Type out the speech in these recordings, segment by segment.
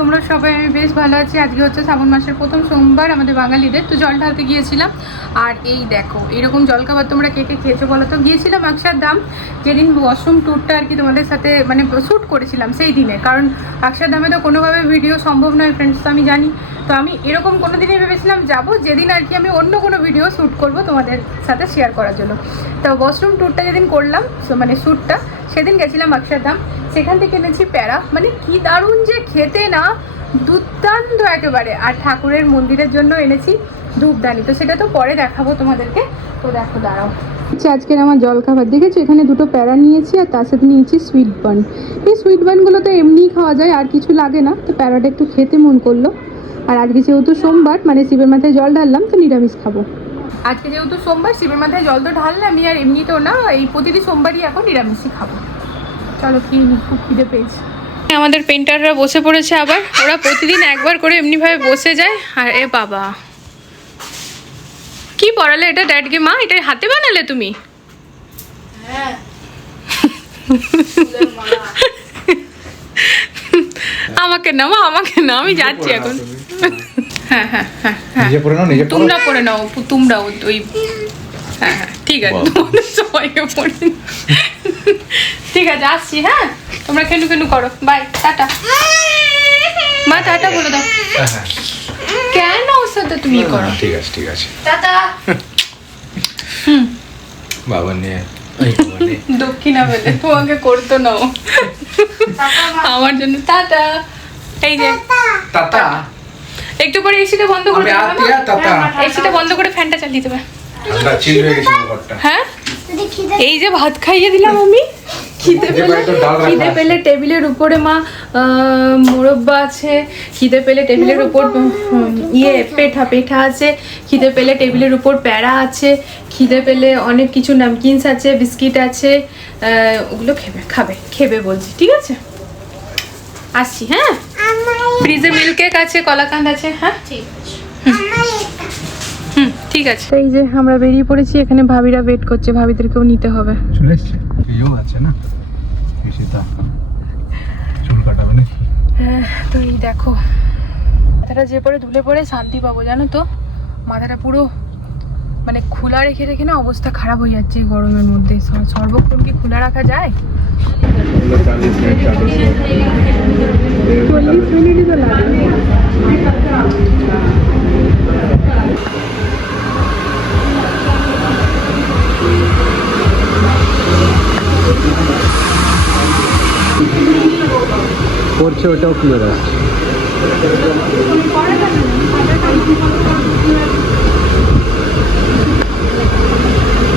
তোমরা সবাই আমি বেশ ভালো আছি। আজকে হচ্ছে শ্রাবণ মাসের প্রথম সোমবার আমাদের বাঙালিদের, তো জল ঢালতে গিয়েছিলাম। আর এই দেখো, এরকম জলখাবার তোমরা কে কে খেয়েছো বলো তো? গিয়েছিলাম আকসার দাম যেদিন ওয়াশরুম ট্যুরটা আর কি তোমাদের সাথে মানে শ্যুট করেছিলাম সেই দিনে। কারণ আকসার দামে তো কোনোভাবে ভিডিও সম্ভব নয় ফ্রেন্ডস তো আমি জানি। তো আমি এরকম কোনো দিনই ভেবেছিলাম যাব, যেদিন আর কি আমি অন্য কোনো ভিডিও শ্যুট করব তোমাদের সাথে শেয়ার করার জন্য। তো ওয়াশরুম ট্যুরটা যেদিন করলাম মানে শ্যুটটা সেদিন গেছিলাম আকসারধাম সেখান থেকে এনেছি প্যারা। মানে কি দারুণ যে খেতে না, দুর্দান্ত একেবারে। আর ঠাকুরের মন্দিরের জন্য এনেছি ধূপদানি। তো সেটা তো পরে দেখাবো তোমাদেরকে। তো দেখো, দাঁড়াও। আজকের আমার জলখাবার। দেখেছ? এখানে দুটো প্যারা নিয়েছি আর তার সাথে নিয়েছি সুইট বান এই সুইট বানগুলো তো এমনিই খাওয়া যায়, আর কিছু লাগে না। তো প্যারাটা একটু খেতে মন করল। আর আজকে যেহেতু সোমবার মানে শিবের মাথায় জল ঢাললাম তো নিরামিষ খাব। আজকে যেহেতু সোমবার শিবের মাথায় জল তো ঢাললামই আর এমনিতেও না এই প্রতিটি সোমবারই এখন নিরামিষই খাব। চলো কি খুব খিদে পেয়েছি। আমাদের পেন্টাররা বসে পড়েছে আবার ওরা প্রতিদিন একবার করে এমনিভাবে বসে যায় আর এ বাবা। কি পড়ালে এটা ড্যাডকে মা এটা হাতে বানালে তুমি? আমাকে না মা আমাকে না আমি যাচ্ছি এখন। হ্যাঁ হ্যাঁ হ্যাঁ নিজে পড়ে নাও নিজে তোমরা পড়ে নাও পু- তোমরা ওই হ্যাঁ হ্যাঁ ঠিক আছে তোমাদের সবাইকে পড়ে নিই। ঠিক আছে আসছি হ্যাঁ? তোমরা কেনু কেনু করো বাই টাটা। মা টাটা বলে দাও। কেন ওর সাথে তুমি করো? ঠিক আছে ঠিক আছে। টাটা। হুম। বাবা নিয়ে দক্ষিণা বলে তোমাকে করতো নাও। আমার জন্য টাটা। এই যে। তাতা একটু পরে এসিটা বন্ধ করে এসিটা বন্ধ করে ফ্যানটা চালিয়ে দেবে। হয়ে গেছে ঘরটা। হ্যাঁ? এই যে ভাত খাইয়ে দিলাম আমি। খিদে পেলে খিদে পেলে টেবিলের উপরে মা মোরব্বা আছে। খিদে পেলে টেবিলের উপর ইয়ে পেঠা পেঠা আছে। খিদে পেলে টেবিলের উপর প্যারা আছে। খিদে পেলে অনেক কিছু নামকিনস আছে বিস্কিট আছে। ওগুলো খেবে খাবে খেবে বলছি ঠিক আছে? আসছি হ্যাঁ? ফ্রিজে মিল্ক কেক আছে কলাকান্দ আছে হ্যাঁ? ঠিক হুম। ঠিক আছে। এই যে আমরা বেরিয়ে পড়েছি এখানে ভাবিরা ওয়েট করছে ভাবিদেরকেও নিতে হবে। চলে এসছে। ইয়েও আছে না? সেটা চুল কাটাবে নাকি? হ্যাঁ, তো এই দেখো। মাথাটা যে পরে ধুলে পরে শান্তি পাবো জানো তো? মাথাটা পুরো মানে খোলা রেখে রেখে না অবস্থা খারাপ হয়ে যাচ্ছে গরমের মধ্যে। সর্বক্ষণ কি খোলা রাখা যায়? চল্লিশ মিনিটই তো ওটাও ক্লিয়ার আসছে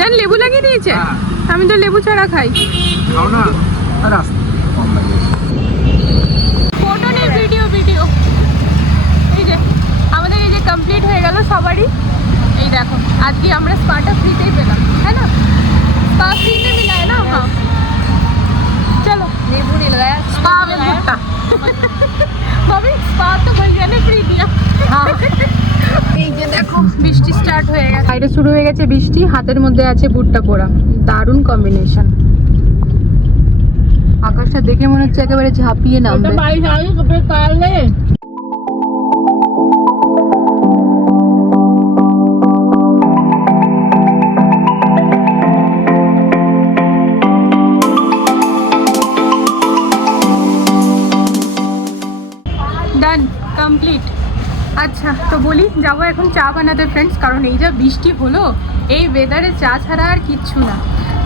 জান লেবু লাগিয়ে দিয়েছে? আমি তো লেবু ছাড়া খাই। খাও না। মিষ্টি হাতের মধ্যে আছে ভুট্টা পোড়া। দারুণ কম্বিনেশন আকাশটা দেখে মনে হচ্ছে একেবারে ঝাঁপিয়ে নামবে। ডান কমপ্লিট আচ্ছা তো বলি যাব এখন চা বানাতে ফ্রেন্ডস কারণ এই যা বৃষ্টি হলো এই ওয়েদারে চা ছাড়া আর কিচ্ছু না।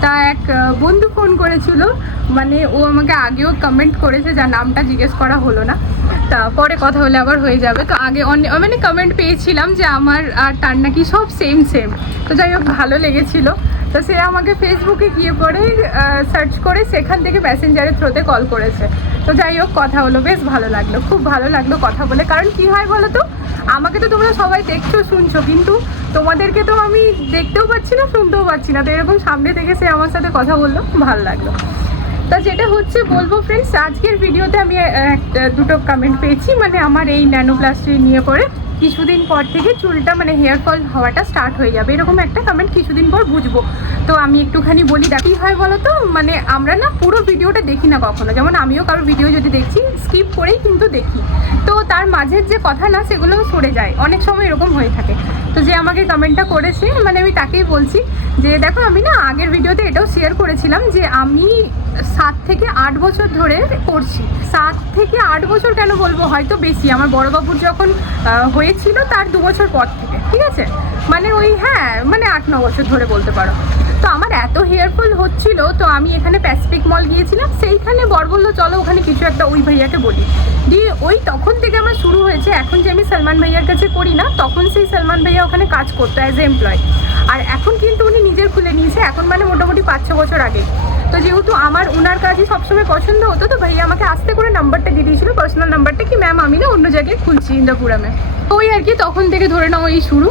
তা এক বন্ধু ফোন করেছিল মানে ও আমাকে আগেও কমেন্ট করেছে, যার নামটা জিজ্ঞেস করা হলো না। তা পরে কথা হলে আবার হয়ে যাবে। তো আগে মানে কমেন্ট পেয়েছিলাম যে আমার আর তার নাকি সব সেম সেম তো যাই হোক, ভালো লেগেছিলো। তো সে আমাকে ফেসবুকে গিয়ে পরে সার্চ করে সেখান থেকে মেসেঞ্জারের থ্রোতে কল করেছে। তো যাই হোক, কথা হলো, বেশ ভালো লাগল। খুব ভালো লাগল কথা বলে। কারণ কি হয় বলো তো আমাকে তো তোমরা সবাই দেখছ, শুনছো, কিন্তু তোমাদেরকে তো আমি দেখতেও পাচ্ছি না, শুনতেও পাচ্ছি না। তো এরকম সামনে থেকে সে আমার সাথে কথা বলল, ভালো লাগল। তা যেটা হচ্ছে বলব ফ্রেন্ডস আজকের ভিডিওতে আমি দুটো কমেন্ট পেয়েছি মানে আমার এই ন্যানোপ্লাস্টি নিয়ে পরে কিছুদিন পর থেকে চুলটা মানে হেয়ার ফল হওয়াটা স্টার্ট হয়ে যাবে। এরকম একটা কমেন্ট কিছুদিন পর বুঝব। তো আমি একটুখানি বলি, দেখি হয় বলো তো মানে আমরা না পুরো ভিডিওটা দেখি না কখনো। যেমন আমিও কারোর ভিডিও যদি দেখছি স্কিপ করেই কিন্তু দেখি। তো তার মাঝের যে কথা না সেগুলো সরে যায়। অনেক সময় এরকম হয়ে থাকে। তো যে আমাকে কমেন্টটা করেছে মানে আমি তাকেই বলছি যে, দেখো, আমি না আগের ভিডিওতে এটাও শেয়ার করেছিলাম যে, আমি সাত থেকে আট বছর ধরে করছি। সাত থেকে আট বছর কেন বলব? হয়তো বেশি। আমার বড়বাবুর যখন হয়েছিল তার দু বছর পর থেকে, ঠিক আছে? মানে ওই হ্যাঁ মানে আট, ন বছর ধরে বলতে পারো। তো আমার এত হেয়ার ফল হচ্ছিল, তো আমি এখানে প্যাসিফিক মল গিয়েছিলাম। সেইখানে বর বলল, চলো ওখানে কিছু একটা ওই ভাইয়াকে বলি। দিয়ে ওই তখন থেকে আমার শুরু হয়েছে, এখন যে আমি সলমান ভাইয়ার কাছে করি না, তখন সেই সলমান ভাইয়া ওখানে কাজ করতো অ্যাজ এমপ্লয় আর এখন কিন্তু উনি নিজের খুলে নিয়েছে, এখন মানে মোটামুটি পাঁচ, ছ বছর আগে। তো যেহেতু আমার ওনার কাজই সবসময় পছন্দ হতো, তো ভাইয়া আমাকে আস্তে করে নাম্বারটা দিয়ে দিয়েছিল পার্সোনাল নাম্বারটা কি ম্যাম আমি না অন্য জায়গায় খুলছি ইন্দাপুরামে ওই আর কি, তখন থেকে ধরে নাও এই শুরু।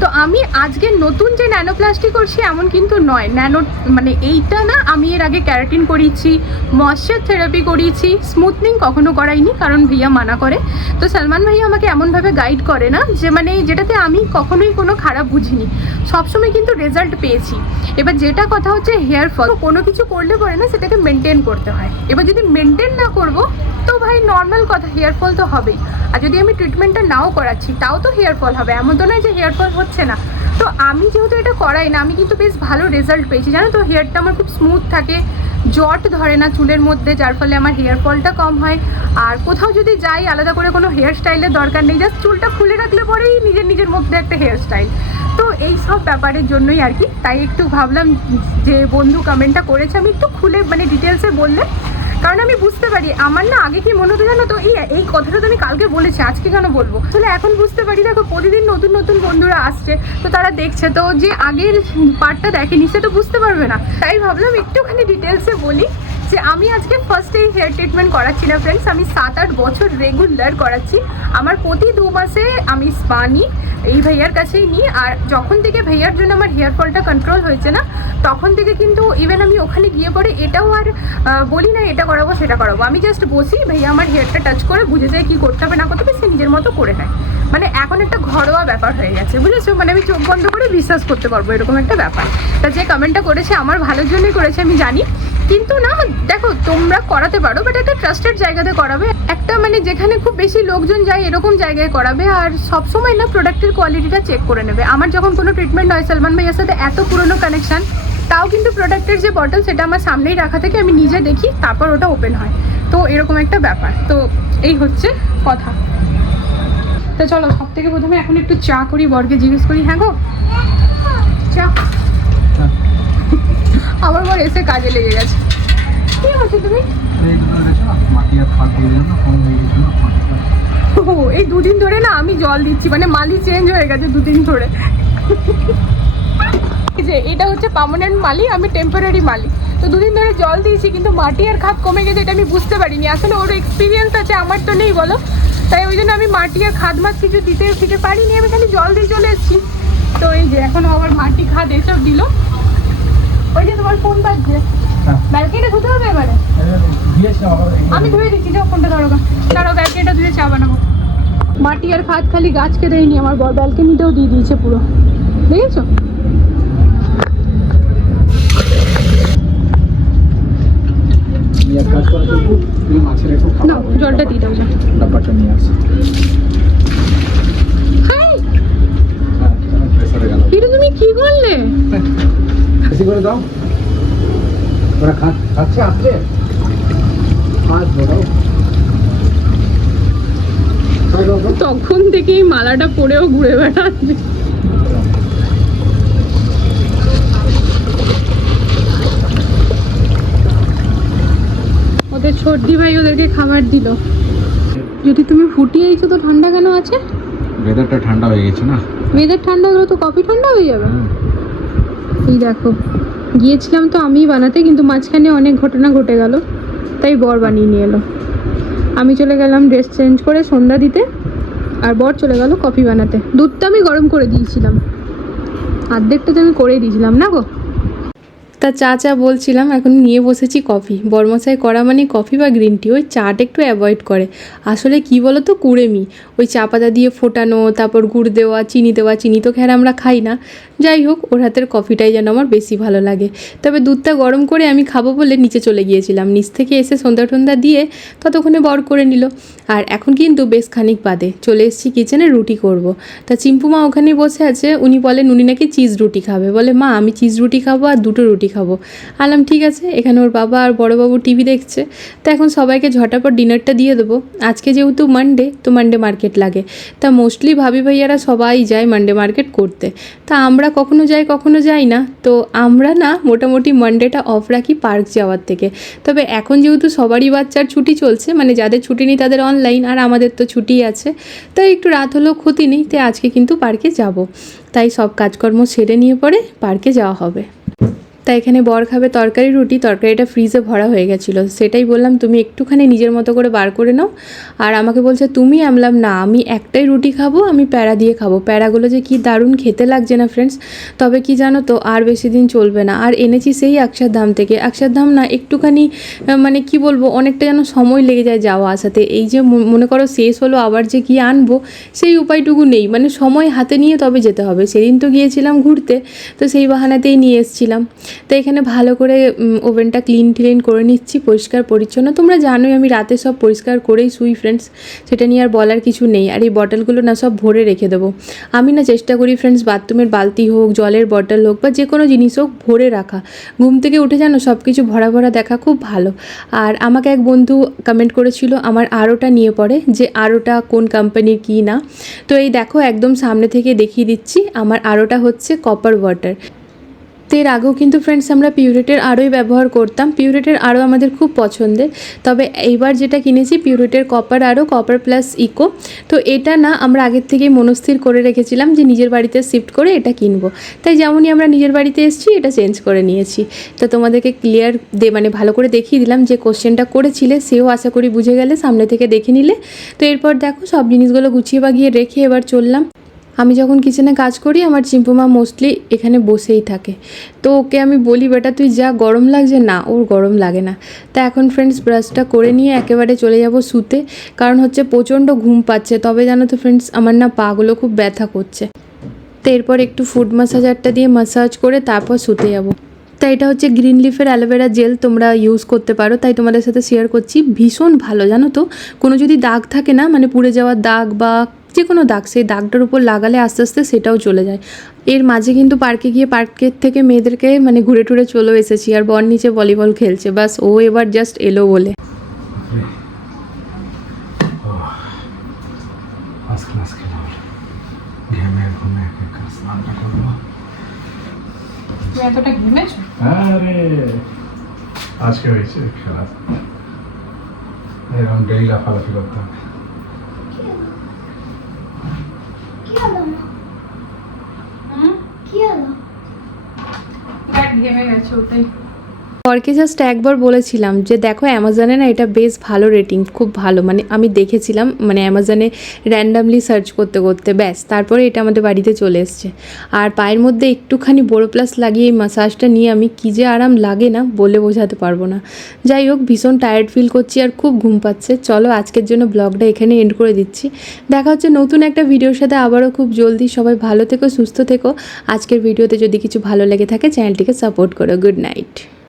তো আমি আজকে নতুন যে ন্যানোপ্লাস্টিক করছি এমন কিন্তু নয়। ন্যানো মানে এইটা না, আমি এর আগে ক্যারাটিন করিয়েছি, ময়শ্চার থেরাপি করিয়েছি, স্মুথনিং কখনো করাইনি, কারণ ভাইয়া মানা করে। তো সলমান ভাইয়া আমাকে এমনভাবে গাইড করে না, যে মানে যেটাতে আমি কখনোই কোনো খারাপ বুঝিনি। সবসময় কিন্তু রেজাল্ট পেয়েছি। এবার যেটা কথা হচ্ছে হেয়ার ফল কোনো কিছু করলে পরে না সেটাকে মেনটেন করতে হয়। এবার যদি মেনটেন না করব, তো ভাই নর্মাল কথা হেয়ার ফল তো হবেই। আর যদি আমি ট্রিটমেন্টটা নাও করাচ্ছি, তাও তো হেয়ার ফল হবে। এমন তো নয় যে হেয়ার ফল হচ্ছে না। তো আমি যেহেতু এটা করাই না, আমি কিন্তু বেশ ভালো রেজাল্ট পেয়েছি। জানো তো হেয়ারটা আমার খুব স্মুথ থাকে, জট ধরে না চুলের মধ্যে, যার ফলে আমার হেয়ার ফলটা কম হয়। আর কোথাও যদি যাই, আলাদা করে কোনো হেয়ার স্টাইলের দরকার নেই জাস্ট চুলটা খুলে রাখলে পরেই নিজের নিজের মধ্যে একটা হেয়ার স্টাইল তো এই সব ব্যাপারের জন্যই আর কি, তাই একটু ভাবলাম যে বন্ধু কমেন্টটা করেছে, আমি একটু খুলে মানে ডিটেলসে বললে কারণ আমি বুঝতে পারি, আমার না আগে কি মনে হতো জানো তো, এই এই কথাটা তো আমি কালকে বলেছি, আজকে কেন বলব? তাহলে এখন বুঝতে পারি, দেখো প্রতিদিন নতুন নতুন বন্ধুরা আসছে, তো তারা দেখছে, তো যে আগের পার্টটা দেখেনি, সে তো বুঝতে পারবে না। তাই ভাবলাম একটুখানি ডিটেলসে বলি। যে আমি আজকে ফার্স্ট এই হেয়ার ট্রিটমেন্ট করাচ্ছি না ফ্রেন্ডস আমি সাত আট বছর রেগুলার করাচ্ছি। আমার প্রতি দু মাসে আমি স্পা নিই, এই ভাইয়ার কাছেই নিই। আর যখন থেকে ভাইয়ার জন্য আমার হেয়ার ফলটা কন্ট্রোল হয়েছে না, তখন থেকে কিন্তু ইভেন আমি ওখানে গিয়ে পরে এটাও আর বলি না, এটা করাবো, সেটা করাবো। আমি জাস্ট বসি, ভাইয়া আমার হেয়ারটা টাচ করে বুঝে যায় কী করতে হবে, না করতে হবে, সে নিজের মতো করে নেয়। মানে এখন একটা ঘরোয়া ব্যাপার হয়ে গেছে, বুঝেছ? মানে আমি চোখ বন্ধ করে বিশ্বাস করতে পারব, এরকম একটা ব্যাপার। তা যে কমেন্টটা করেছে, আমার ভালোর জন্যই করেছে, আমি জানি। কিন্তু না, দেখো, তোমরা করাতে পারো বাট একটা ট্রাস্টেড জায়গাতে করাবে। একটা মানে যেখানে খুব বেশি লোকজন যায়, এরকম জায়গায় করাবে, আর সবসময় না প্রোডাক্টের কোয়ালিটিটা চেক করে নেবে। আমার যখন কোনো ট্রিটমেন্ট হয়, সলমান ভাইয়ের সাথে এত পুরনো কানেকশন তাও কিন্তু প্রোডাক্টের যে বটল সেটা আমার সামনেই রাখা থেকে আমি নিজে দেখি, তারপর ওটা ওপেন হয়। তো এরকম একটা ব্যাপার। তো এই হচ্ছে কথা। তো চলো সব থেকে প্রথমে এখন একটু চা করি, বরকে জিজ্ঞেস করি হ্যাঁ গো? চা। আমার বর এসে কাজে লেগে গেছে। কি হচ্ছে তুমি। ও, এই দুদিন ধরে না আমি জল দিচ্ছি মানে মালি চেঞ্জ হয়ে গেছে দুদিন ধরে। যে, এটা হচ্ছে পার্মানেন্ট মালি, আমি টেম্পোরারি মালি। তো দুদিন ধরে জল দিয়েছি, কিন্তু মাটি আর খাদ কমে গেছে, এটা আমি বুঝতে পারিনি। আসলে ওর এক্সপিরিয়েন্স আছে, আমার তো নেই, বলো। তাই ওই জন্য আমি মাটি আর খাদ মাছ কিছু দিতে ফিতে পারিনি, আমি খালি জল দিয়ে চলে এসেছি। তো এই যে, এখন আবার মাটি খাদ এসব দিল। ওই যে তোমার ফোন বাজছে। ব্যালকনিটা ধুতে হবে এবারে? আমি ধুয়ে দিচ্ছি যাও ফোনটা ধরো। দাঁড়াও ব্যালকনিটা ধুয়ে চা বানাবো। মাটি আর খাদ খালি গাছকে দেয়নি আমার বর ব্যালকনিটাও দিয়ে দিয়েছে পুরো। দেখেছ? জলটা দিয়ে দাও, ডাব্বাটা নিয়ে আসো। হ্যাঁ তুমি কি করলে? করে দাও। ওরা খাচ্ছে আসছে। আজ দাও তখন থেকেই মালাটা পরেও ঘুরে বেড়াচ্ছে। ওদের ছোটদি ভাই ওদেরকে খাবার দিল। যদি তুমি ফুটিয়ে ফুটিয়েছো তো ঠান্ডা কেন আছে? ওয়েদারটা ঠান্ডা হয়ে গেছে না। ওয়েদার ঠান্ডা হলে তো কফি ঠান্ডা হয়ে যাবে। এই দেখো, গিয়েছিলাম তো আমি বানাতে, কিন্তু মাঝখানে অনেক ঘটনা ঘটে গেল, তাই বর বানিয়ে নিয়ে এলো। আমি চলে গেলাম ড্রেস চেঞ্জ করে সন্ধ্যা দিতে, আর বর চলে গেল কফি বানাতে। দুধটা আমি গরম করে দিয়েছিলাম। অর্ধেকটা তো আমি করেই দিয়েছিলাম না গো? তা চা চা বলছিলাম, এখন নিয়ে বসেছি কফি। বর্মশাই করা মানে কফি বা গ্রিন টি? ওই চাটা একটু অ্যাভয়েড করে। আসলে কি বলো তো কুড়েমি। ওই চা পাতা দিয়ে ফোটানো, তারপর গুড় দেওয়া, চিনি দেওয়া, চিনি তো খের আমরা খাই না। যাই হোক, ওর হাতের কফিটাই যেন আমার বেশি ভালো লাগে। তবে দুধটা গরম করে আমি খাব বলে নিচে চলে গিয়েছিলাম। নিচ থেকে এসে সন্ধ্যা টন্ধা দিয়ে ততক্ষণে বর করে নিল। আর এখন কিন্তু বেশ খানিক বাদে। চলে এসেছি কিচেনে, রুটি করব। তা চিম্পু মা ওখানে বসে আছে। উনি বলেন, উনি নাকি চিজ রুটি খাবে। বলে, মা, আমি চিজ রুটি খাব আর দুটো রুটি খাব। আলাম, ঠিক আছে, এখানে ওর বাবা আর বড়োবাবু টিভি দেখছে। তা এখন সবাইকে ঝটাপট ডিনারটা দিয়ে দেবো। আজকে যেহেতু মানডে তো মানডে মার্কেট লাগে। তা মোস্টলি ভাবি ভাইয়ারা সবাই যায় মানডে মার্কেট করতে। তা আমরা কখনো যাই কখনো যাই না। তো আমরা না মোটামুটি মানডেটা অফ রাখি পার্ক যাওয়ার থেকে। তবে এখন যেহেতু সবারই বাচ্চার ছুটি চলছে মানে যাদের ছুটি নেই তাদের অনলাইন আর আমাদের তো ছুটি আছে। তাই একটু রাত হলেও ক্ষতি নেই তাই আজকে কিন্তু পার্কে যাব। তাই সব কাজকর্ম সেরে নিয়ে পরে পার্কে যাওয়া হবে। তাই এখানে বর খাবে তরকারি, রুটি, তরকারিটা ফ্রিজে ভরা হয়ে গেছিল। সেটাই বললাম, তুমি একটুখানি নিজের মতো করে বার করে নাও। আর আমাকে বলছে, তুমি? আমলাম না, আমি একটাই রুটি খাব, আমি প্যারা দিয়ে খাব। প্যারাগুলো যে কি দারুণ খেতে লাগছে না ফ্রেন্ডস তবে কি জানো তো, আর বেশি দিন চলবে না। আর এনেছি সেই ধাম থেকে। ধাম না একটুখানি মানে কি বলব, অনেকটা যেন সময় লেগে যায় যাওয়া আসাতে। এই যে মনে করো শেষ হলো, আবার যে কি আনব, সেই উপায়টুকু নেই। মানে সময় হাতে নিয়ে তবে যেতে হবে। সেদিন তো গিয়েছিলাম ঘুরতে, তো সেই বাহানাতেই নিয়ে এসেছিলাম। তো এখানে ভালো করে ওভেনটা ক্লিন ক্লিন করে নিচ্ছি, পরিষ্কার পরিচ্ছন্ন। তোমরা জানোই আমি রাতে সব পরিষ্কার করেই শুই ফ্রেন্ডস সেটা নিয়ে আর বলার কিছু নেই। আর এই বটলগুলো না সব ভরে রেখে দেবো। আমি না চেষ্টা করি ফ্রেন্ডস বাথরুমের বালতি হোক, জলের বটল হোক, বা যে কোনো জিনিস হোক ভরে রাখা। ঘুম থেকে উঠে জানো সব কিছু ভরা ভরা দেখা খুব ভালো। আর আমাকে এক বন্ধু কমেন্ট করেছিল, আমার আরোটা নিয়ে পড়ে, যে আরোটা কোন কোম্পানির কী না। তো এই দেখো, একদম সামনে থেকে দেখিয়ে দিচ্ছি, আমার আরোটা হচ্ছে কপার ওয়াটার তো এর আগেও কিন্তু ফ্রেন্ডস আমরা পিউরেটের আরোই ব্যবহার করতাম। পিউরেটের আরও আমাদের খুব পছন্দের। তবে এইবার যেটা কিনেছি পিউরেটের কপার আরও কপার প্লাস ইকো তো এটা না আমরা আগের থেকেই মনস্থির করে রেখেছিলাম যে নিজের বাড়িতে শিফট করে এটা কিনবো। তাই যেমনই আমরা নিজের বাড়িতে এসেছি, এটা চেঞ্জ করে নিয়েছি। তো তোমাদেরকে ক্লিয়ার দে মানে ভালো করে দেখিয়ে দিলাম যে কোশ্চেনটা করেছিলে, সেও আশা করি বুঝে গেলে, সামনে থেকে দেখে নিলে। তো এরপর দেখো সব জিনিসগুলো গুছিয়ে বাগিয়ে রেখে এবার চললাম। আমি যখন কিচেনে কাজ করি, আমার চিম্পুমা মোস্টলি এখানে বসেই থাকে। তো ওকে আমি বলি, বেটা, তুই যা, গরম লাগছে? না, ওর গরম লাগে না। তা এখন ফ্রেন্ডস ব্রাশটা করে নিয়ে একেবারে চলে যাব শুতে। কারণ হচ্ছে প্রচণ্ড ঘুম পাচ্ছে। তবে জানো তো ফ্রেন্ডস আমার না পাগুলো খুব ব্যথা করছে। তো এরপর একটু ফুড মাসাজারটা দিয়ে মাসাজ করে তারপর শুতে যাব। তাই এটা হচ্ছে গ্রিন লিফের অ্যালোভেরা জেল তোমরা ইউজ করতে পারো। তাই তোমাদের সাথে শেয়ার করছি। ভীষণ ভালো, জানো তো? কোনো যদি দাগ থাকে না মানে পুড়ে যাওয়ার দাগ বা যে কোনো দাগ সেই দাগটার উপর লাগালে আস্তে আস্তে সেটাও চলে যায়। এর মাঝে কিন্তু পার্কে গিয়ে পার্কের থেকে মেয়েদেরকে মানে ঘুরে টুরে চলেও এসেছি আর বর নিচে ভলিবল খেলছে বাস ও এবার জাস্ট এলো বলে। আরে আজকে হয়েছে খেলা। এরকম ডেলি লাফালাফি করতে হবে। ঘেমে গেছে পরকে জাস্ট একবার বলেছিলাম যে, দেখো অ্যামাজনে না এটা বেশ ভালো রেটিং খুব ভালো। মানে আমি দেখেছিলাম মানে অ্যামাজনে র্যান্ডামলি সার্চ করতে করতে, ব্যাস, তারপরে এটা আমাদের বাড়িতে চলে এসছে। আর পায়ের মধ্যে একটুখানি বড় প্লাস লাগিয়ে এই মাসাজটা নিয়ে আমি কী যে আরাম লাগে না বলে বোঝাতে পারব না। যাই হোক, ভীষণ টায়ার্ড ফিল করছি আর খুব ঘুম পাচ্ছে। চলো, আজকের জন্য ব্লগটা এখানে এন্ড করে দিচ্ছি। দেখা হচ্ছে নতুন একটা ভিডিওর সাথে আবারও খুব জলদি। সবাই ভালো থেকো, সুস্থ থেকো। আজকের ভিডিওতে যদি কিছু ভালো লেগে থাকে চ্যানেলটিকে সাপোর্ট করো। Good night